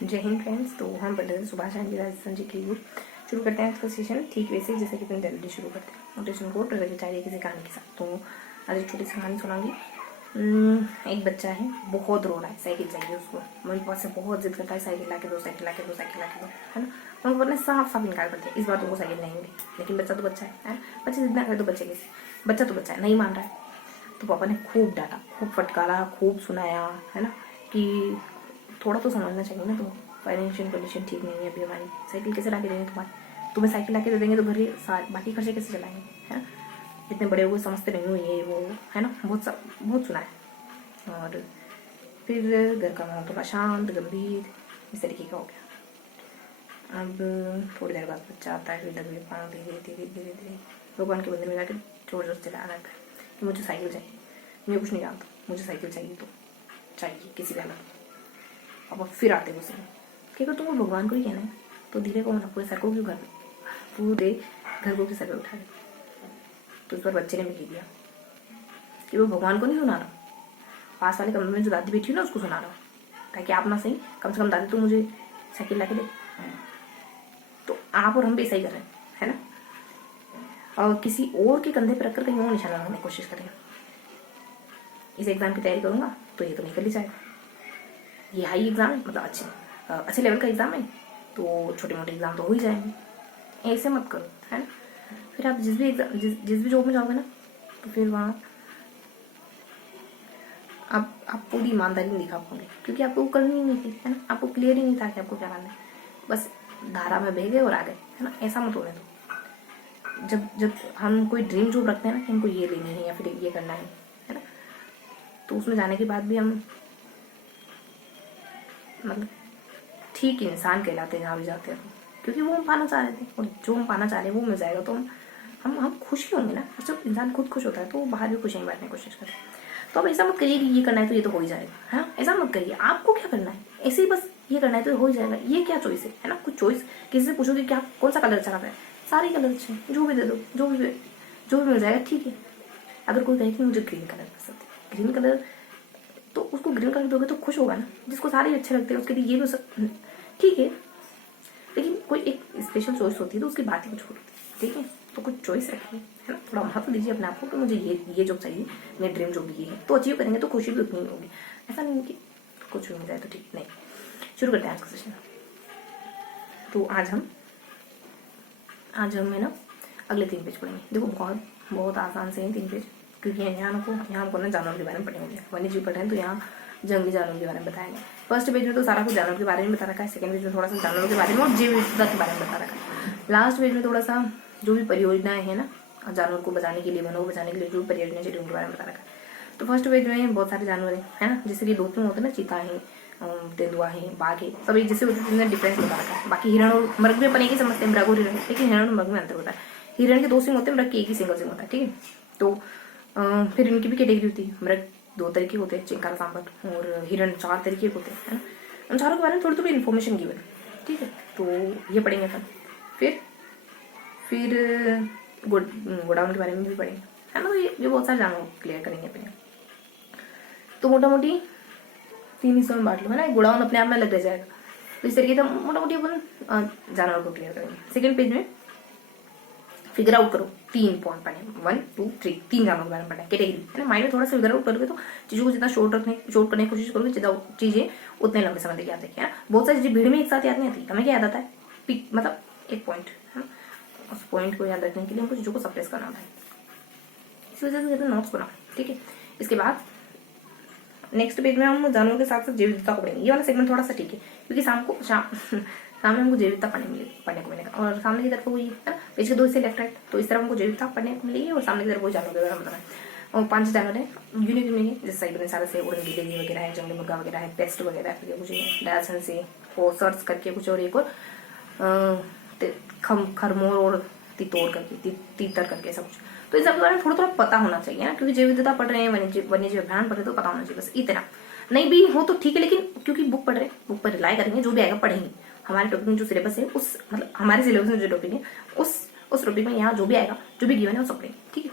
जय हिंद फ्रेंड्स। तो हम पढ़ रहे थे सुभाष चंद्र राजस्थान जी की बुक। शुरू करते हैं आज का सेशन ठीक वैसे जैसे कि अपने जल्दी शुरू करते हैं। मोटिवेशन कोट चाहिए किसी कहानी के साथ। तो आज एक छोटी सी कहानी सुनाऊंगी। एक बच्चा है, बहुत रो रहा है, साइकिल चाहिए उसको। मम्मी पापा से बहुत जिद करता है, साइकिल ला के दो, साइकिल ला के दो, साइकिल ला के दो, है ना। मम्मी पापा ने साफ साफ इनकार करते हैं, इस बार तुमको साइकिल नहीं मिली। लेकिन बच्चा तो बच्चा है, बच्चे जितना करे तो बच्चे कैसे, बच्चा तो बच्चा है, नहीं मान रहा है। तो पापा ने खूब डांटा, खूब फटकारा, खूब सुनाया, है ना, कि थोड़ा तो समझना चाहिए ना, तुम फाइनेंशियल कंडीशन ठीक नहीं है अभी हमारी, साइकिल कैसे ला के देंगे तुम्हें साइकिल ला के दे देंगे तो घर के सारे बाकी खर्चे कैसे चलाएंगे, है ना। इतने बड़े हुए समझते नहीं हो ये वो, है ना, बहुत सुना है। और फिर घर का माहौल थोड़ा शांत गंभीर इस तरीके का हो गया। अब थोड़ी देर बाद बच्चा आता है, फिर लगे पाँव धीरे धीरे धीरे धीरे भगवान के मंदिर में जाकर जोर जोर से चलाना लगता है कि मुझे साइकिल चाहिए, मैं कुछ नहीं जानता, मुझे साइकिल चाहिए, तो चाहिए किसी भी हालत। अब फिर आते वो समय कि अगर तुमको भगवान को ही कहना है तो धीरे को पूरे सर को क्यों घर पूरे घर को सर पे उठा दे। तो इस पर बच्चे ने मिल दिया कि वो भगवान को नहीं सुना रहा, पास वाले कमरे में जो दादी बैठी है ना उसको सुना रहा, ताकि आप ना सही कम से कम दादी तो मुझे साइकिल ला के दे। तो आप और हम भी ऐसा ही कर रहे हैं, है ना। और किसी और के कंधे पर रखकर कहीं और निशाना लगाने की कोशिश करें। इस एग्जाम की तैयारी करूंगा तो ये तो निकल ही जाएगा, ये हाई एग्जाम है, मतलब अच्छे लेवल का एग्जाम है, तो छोटे मोटे एग्जाम तो हो ही जाएंगे। ऐसे मत करो, है ना। फिर आप जिस भी जॉब में जाओगे ना, तो फिर वहाँ आप पूरी ईमानदारी नहीं दिखा पाओगे, क्योंकि आपको वो करनी नहीं थी, है ना। आपको क्लियर ही नहीं था कि आपको क्या करना है, बस धारा में बह गए और आ गए, है ना। ऐसा मत होने दो। जब हम कोई ड्रीम जॉब रखते हैं ना कि हमको ये लेनी है या फिर ये करना है ना, तो उसमें जाने के बाद भी हम मतलब ठीक इंसान कहलाते हैं जहाँ भी जाते हैं, क्योंकि वो हम पाना चाह रहे थे, और जो हम पाना चाह रहे हैं वो मिल जाएगा तो हम खुशी होंगे ना। जब इंसान खुद खुश होता है तो वो बाहर भी खुशियाँ बांटने की कोशिश करते हैं। तो अब ऐसा मत करिए कि ये करना है तो ये तो हो ही जाएगा, है ना। ऐसा मत करिए, आपको क्या करना है, ऐसे ही बस ये करना है तो हो ही जाएगा। ये क्या चॉइस है ना। कुछ चॉइस किसी से पूछोगे क्या कौन सा कलर अच्छा लगता है, सारे कलर अच्छे हैं, जो भी दे दो, जो भी मिल जाएगा, ठीक है। अगर कोई कहे कि मुझे ग्रीन कलर पसंद है, ग्रीन कलर, तो उसको ग्रीन कलर दोगे तो खुश होगा ना। जिसको सारे अच्छे लगते हैं उसके लिए ये भी ठीक है, लेकिन कोई एक स्पेशल चॉइस होती है तो उसकी बात ही कुछ होती है, ठीक है। तो कुछ चॉइस रखिए, है ना। थोड़ा महत्व दीजिए अपने आप को कि मुझे ये जॉब चाहिए, मेरा ड्रीम जॉब ये है, तो अचीव करेंगे तो खुशी भी उतनी ही होगी। ऐसा नहीं कि कुछ भी मिल जाए तो ठीक नहीं। शुरू करते हैं आज का सेशन। तो आज हम है ना अगले 3 पेज पढ़ेंगे। देखो बहुत आसान से हैं 3 पेज, क्योंकि यहाँ हमको ना जानवरों के बारे में पढ़ने होंगे। वन्य जीव पढ़ रहे हैं तो यहाँ जंगली जानवरों के बारे में बताया गया। फर्स्ट पेज में तो सारा कुछ जानवरों के बारे में बता रखा है, सेकंड पेज में थोड़ा सा जानवरों के बारे में और जैव विविधता के बारे में बता रखा है। लास्ट पेज में थोड़ा सा जो भी परियोजनाएं हैं ना जानवर को बचाने के लिए, वनों को बचाने के लिए जो परियोजनाएं चाहिए उनके बारे में बता रखा है। तो फर्स्ट पेज में बहुत सारे जानवर है ना, जैसे कि 2 होते हैं ना, चीता है, तेंदुआ है, बाघ है, सब एक जैसे होते हैं, डिफरेंस बता रखा है। बाकी हिरण और मृग में अपन एक ही समझते हैं, मृग और हिरण, लेकिन हिरण और मृग में अंतर होता है। हिरण के 2 सिंग होते हैं, मृग के एक ही सिंगल सिंग होता है, ठीक है। तो फिर इनकी भी कैटेगरी होती है। मृग 2 तरीके होते हैं, चिंकार सांबर, और हिरण 4 तरीके होते हैं, है ना। उन चारों के बारे में थोड़ी थोड़ी इन्फॉर्मेशन गिवन, ठीक है। तो ये पढ़ेंगे अपन। फिर गोडाउन के बारे में भी पढ़ेंगे, है ना। तो ये बहुत सारे जानवर क्लियर करेंगे अपने। तो मोटा मोटी 3 हिस्सों में बांट लो, है ना। गोडाउन अपने आप में लग जाएगा, तो इस तरीके से मोटा मोटी अपन जानवर को क्लियर करेंगे। सेकेंड पेज में फिगर आउट करो, 3 पॉइंट पढ़े, 1 2 3, 3 जानवरों के बारे में पढ़ा है, कैटेगरी, है ना। माइंड में थोड़ा सा फिगर आउट करोगे तो चीजों को जितना शॉर्ट करने की कोशिश करोगे, जितना चीजें उतने लंबे समय तक याद रखिए, है ना। बहुत सारी चीजें भीड़ में एक साथ याद नहीं आती, हमें क्या याद आता है, पिक, मतलब एक पॉइंट, है ना। उस पॉइंट को याद रखने के लिए हमको चीजों को सप्रेस करना होता है, इस वजह से कहते हैं नोट्स बनाओ, ठीक है। इसके बाद नेक्स्ट पेज में हम जानवरों के साथ साथ जैव विविधता को पढ़ेंगे। ये वाला सेगमेंट थोड़ा सा ठीक है, क्योंकि सामने हमको जैव विविधता पढ़ने को मिलेगा, और सामने की तरफ वही है ना, पेज के 2 हिस्से लेफ्ट राइट, तो इस तरफ हमको जैव विविधता पढ़ने को मिलेगी, और सामने की तरफ वही जानवर के बारे में बताना है। और 5 जानवर है यूनिक में, जैसे साइबर सारा से उड़न बिल्ली वगैरह है, जंगली मुर्गा वगैरह है, पेस्ट वगैरह है, कुछ डायसन से और सर्च करके कुछ, और एक और खरमोर और तितोर करके, तीतर करके सब कुछ। तो इन सब के बारे में थोड़ा थोड़ा पता होना चाहिए ना, क्योंकि जैव विविधता पढ़ रहे हैं, वन्य जीव अभियान पढ़ रहे हैं, तो पता होना चाहिए, बस इतना। नहीं भी हो तो ठीक है, लेकिन क्योंकि बुक पढ़ रहे हैं, बुक पर रिलाई करेंगे, जो भी आएगा पढ़ेंगे। हमारे टॉपिक में जो सिलेबस है, उस मतलब हमारे सिलेबस में जो टॉपिक है उस टॉपिक में यहाँ जो भी आएगा, जो भी गिवन है वो सब पढ़ेंगे, ठीक है।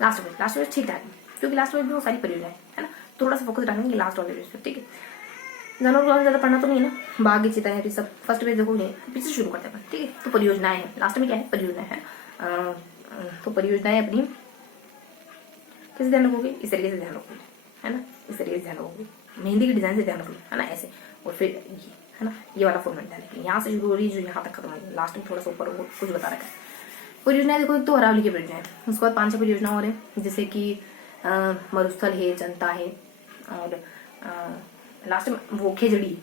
लास्ट पेज ठीक ठाक, क्योंकि लास्ट पेज में वो सारी परियोजनाएं है ना, थोड़ा सा फोकस रखेंगे लास्ट वाले पेज पर, ठीक है। जानवर को ज्यादा पढ़ना तो नहीं है ना, बाघ चीता है सब फर्स्ट पेज देखो नहीं, पीछे शुरू करते हैं, ठीक है। तो परियोजनाएं हैं, लास्ट में क्या है, परियोजनाएं है। तो परियोजनाएं अपनी कैसे ध्यान रखोगे, इस तरीके से ध्यान रखोगे, है ना, इस तरीके से ध्यान रखोगे, मेहंदी की डिजाइन से ध्यान रखोगे, है ना, ऐसे। और फिर ये है ना, ये वाला फॉर्मेट ध्यान रखिए, यहाँ से शुरू हो रही है जो यहाँ तक खत्म होगी, लास्ट में थोड़ा सा ऊपर कुछ बता रखा है। परियोजनाएं देखो, एक तो अरावली की परियोजना है, उसके बाद 5-6 परियोजना और है, जैसे कि मरुस्थल है, जनता है, और लास्ट में वो खेजड़ी,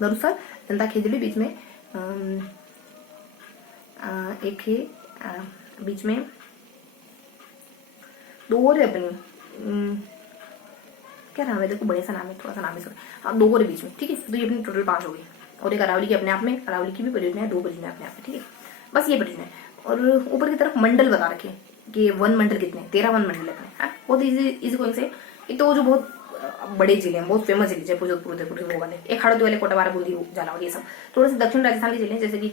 मरुस्थल, जनता, खेजड़ी, बीच में एक है, बीच में 2 और है अपनी, क्या नाम है, देखो बड़े सा नाम है, थोड़ा सा नाम है सर, हाँ 2 और बीच में, ठीक है। तो ये अपनी टोटल 5 हो गई, और एक अरावली की अपने आप में, अरावली की भी परियोजना है, 2 परियोजना अपने आप में, ठीक है। बस ये परियोजना है। और ऊपर की तरफ मंडल बता रखे कि वन मंडल कितने, 13 वन मंडल अपने, हाँ बहुत इजी गोइंग से। एक तो जो बहुत बड़े जिले हैं, बहुत फेमस जिले, जयपुर, जोधपुर, उदयपुर, वो वाले, एक हरदोई वाले, कोटाबारा, बूंदी, झालावाड़, ये सब थोड़े से दक्षिण राजस्थान के जिले हैं, जैसे कि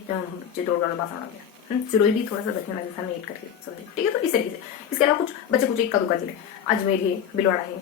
चित्तौड़गढ़, बांसवाड़ा गया, सिरोही भी थोड़ा सा दक्षिण राजस्थान में एड करके समझे, ठीक है। तो इस तरीके से, इसके अलावा कुछ बच्चे कुछ इक्का दुक्का जिले, अजमेर है, भीलवाड़ा है,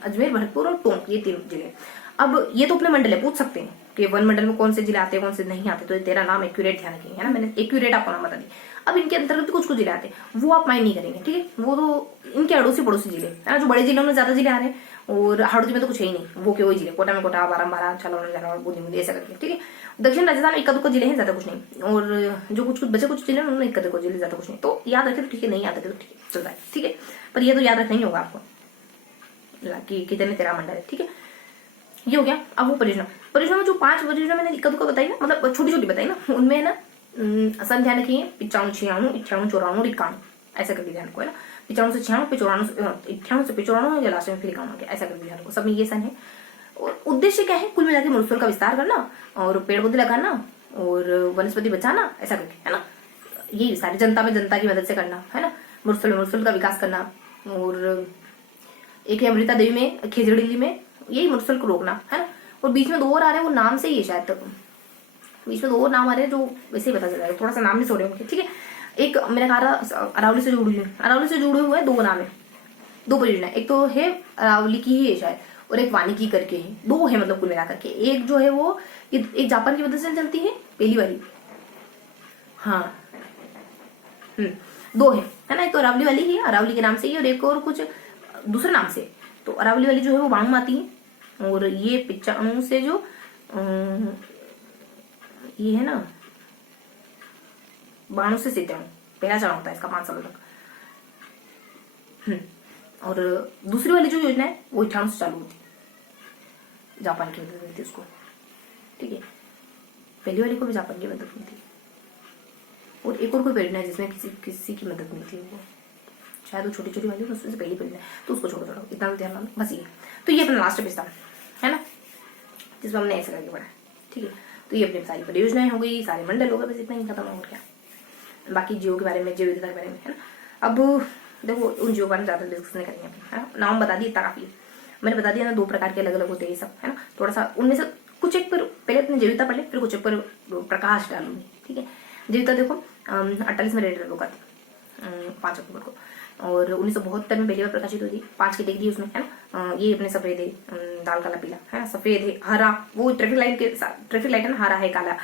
अजमेर, भरतपुर और टोंक, ये 3 जिले। अब ये तो अपने मंडल है, पूछ सकते हैं कि वन मंडल में कौन से जिले आते हैं, कौन से नहीं आते, तो तेरा नाम एक्यूरेट ध्यान रखेंगे, है ना, मैंने एक्यूरेट आपको नाम बता दी। अब इनके अंतर्गत कुछ कुछ जिले आते हैं, वो आप माइंड नहीं करेंगे, ठीक है, वो तो इनके अड़ोसी पड़ोसी जिले, है ना, जो बड़े जिलों में ज्यादा जिले आ रहे हैं, और हाड़ोती में तो कुछ है ही नहीं, वो के वही जिले, कोटा में कोटा, बारां, झालावाड़, बूंदी बूंदी, ऐसा करके, ठीक है। दक्षिण राजस्थान में इक्का दुक्का जिले हैं, ज्यादा कुछ नहीं, और जो कुछ कुछ बचे कुछ जिले हैं, उन्होंने इक्का दुक्का जिले, ज्यादा कुछ नहीं, तो याद रखे तो ठीक है, नहीं याद रखे तो ठीक है, चलता है, ठीक है। पर ये तो याद रखना ही होगा आपको कि कितने 13 मंडल है, ठीक है। ये हो गया। अब वो परियोजना में जो 5 परियोजना मैंने इक्का दुक्का बताई ना, मतलब छोटी छोटी बताई ना, उनमें है ना आसान ध्यान रखिए, 95, 96, 98, 94, 91, ऐसा करके ध्यान रखो, है ना, 95 से 96, 94 से 95, या लास्ट में फिर 91, ऐसा करके ध्यान रखो, सब में ये सन है। और उद्देश्य क्या है, कुल मिला के मरुस्थल का विस्तार करना, और पेड़ पौधे लगाना, और वनस्पति बचाना, ऐसा करके, है ना, यही सारी जनता में जनता की मदद से करना, है ना, मरुस्थल का विकास करना। और एक है अमृता देवी में, खेजड़ी में, यही मरुस्थल को रोकना, है ना। और बीच में 2 और आ रहे हैं, वो नाम से ही है शायद, तक बीच में 2 और नाम आ रहे हैं जो वैसे ही पता चल जाएगा, थोड़ा सा नाम भी छोड़े उनके, ठीक है। एक मैंने कहा अरावली से जुड़ी हुई, अरावली से जुड़े हुए 2 नाम है, 2 परियोजना, एक तो है अरावली की ही है शायद, और एक वानिकी करके है, 2 है मतलब कुल मिलाकर के। एक जो है वो एक जापान की मदद से चलती है, पहली वाली, हाँ 2 है ना, एक तो अरावली वाली ही, अरावली के नाम से ही, और एक और कुछ दूसरे नाम से। तो अरावली वाली जो है वो बाणु आती है, और ये 95 से जो ये है ना, बाणु से 97 पहला चरण होता है इसका 5 सालों तक। और दूसरी वाली जो योजना है वो 98 से चालू होती है, जापान की मदद मिलती है उसको, ठीक है। पहली वाली को भी जापान की मदद मिलती है, और एक और कोई परियोजना है जिसमें किसी की मदद मिलती है, वो शायद वो छोटी छोटी वाली उससे पहली परियोजना है, तो उसको छोड़ दो, इतना ध्यान रखना बस ये। तो ये अपना लास्ट पेज था, है ना, जिसमें हमने ऐसे करके पढ़ा, ठीक है। तो ये अपनी सारी परियोजनाएं हो गई, सारे मंडल हो गए, बस इतना ही खत्म हो गया। बाकी जियो के बारे में, जैव विविधता के बारे में, है ना। अब देखो उन जियो के बारे में ज्यादा डिस्कस नहीं करेंगे, है ना, नाम बता दिए, इतना काफी है। मैंने बता दिया ना 2 प्रकार के अलग अलग होते हैं ये सब, है ना। थोड़ा सा उनमें से कुछ एक पर पहले अपने जैविकता पढ़ ले, फिर कुछ एक पर प्रकाश डालूंगी, ठीक है। जैविकता देखो 48 में रेड होगा 5 अक्टूबर को, और 1972 में पहली बार प्रकाशित हुई थी, 5 की डिग्री उसमें, है ना। ये अपने सफेद है, दाल काला पीला, है ना, सफेद है, हरा, वो ट्रैफिक लाइट है ना, हरा है, काला,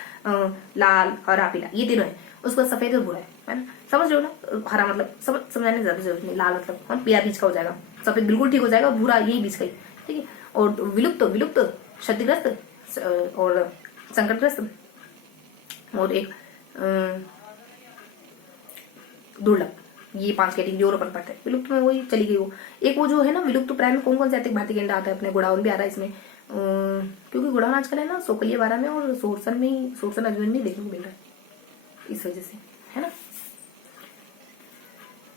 लाल, हरा, पीला, ये तीनों है। उसके बाद सफेद और भूरा है ना, समझ रहे हो ना। हरा मतलब समझाने की ज्यादा जरूरत नहीं, लाल मतलब पीला बीच का हो जाएगा, सफेद बिल्कुल ठीक हो जाएगा, भूरा यही बीच का ही, ठीक है। और विलुप्त, क्षतिग्रस्त और संकटग्रस्त, और एक दुर्लभ, ये 5 कैटेगरी और अपन पढ़ते हैं। विलुप्त में वही चली गई वो, एक वो जो है ना विलुप्त प्राय में कौन से भारतीय गेंडा आता है, अपने गुड़ाउन भी आ रहा है इसमें, क्योंकि गुड़ाउन आजकल है ना सोकलिया 12 में और सोरसन अजमेर में देखने को मिल रहा है, इस वजह से, है ना।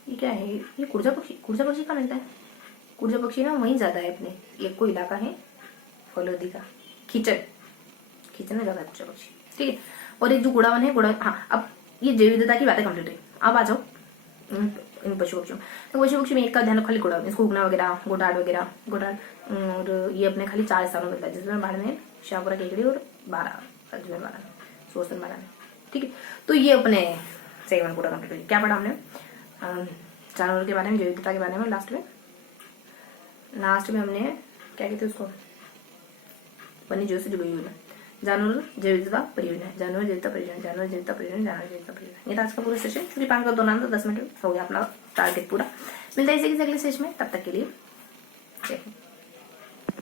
ये क्या है, ये कुर्जा पक्षी कहाँ मिलता है, कुर्जा पक्षी ना वहीं ज्यादा है अपने, एक कोई इलाका है फलोदी का, खींचन में ज्यादा है कुर्जा पक्षी, ठीक है। और एक जो गुड़ावन है, हाँ अब ये जैव विविधता की बातें कंप्लीट है। अब आ जाओ इन पशु पक्षियों, तो पशु पक्षी में एक का ध्यान रखो, खाली गुड़ावन, इसको उगना वगैरह, गोडाड, और ये अपने खाली 4 स्थानों में मिलता है, जिसमें बाड़मेर, शाहपुरा, केकड़ी और 12 सोरसन 12, ठीक है। तो ये अपने सेगमेंट पूरा कंप्लीट हो। क्या पढ़ा हमने, जानवरों के बारे में, जैव विविधता के बारे में, लास्ट में हमने क्या कहते हैं उसको, वन्य जीवों से जुड़ी हुई है। जानवर जैविकता परियोजना, जानवर जैविकता परियोजना, जानवर जैविकता परियोजना, जानवर जैविकता परियोजना। ये था आज का पूरा सेशन। चूंकि 5 का 2 नाम था, 10 मिनट हो गया अपना टारगेट पूरा। मिलता है इसी के अगले सेशन में, तब तक के लिए जय हिंद।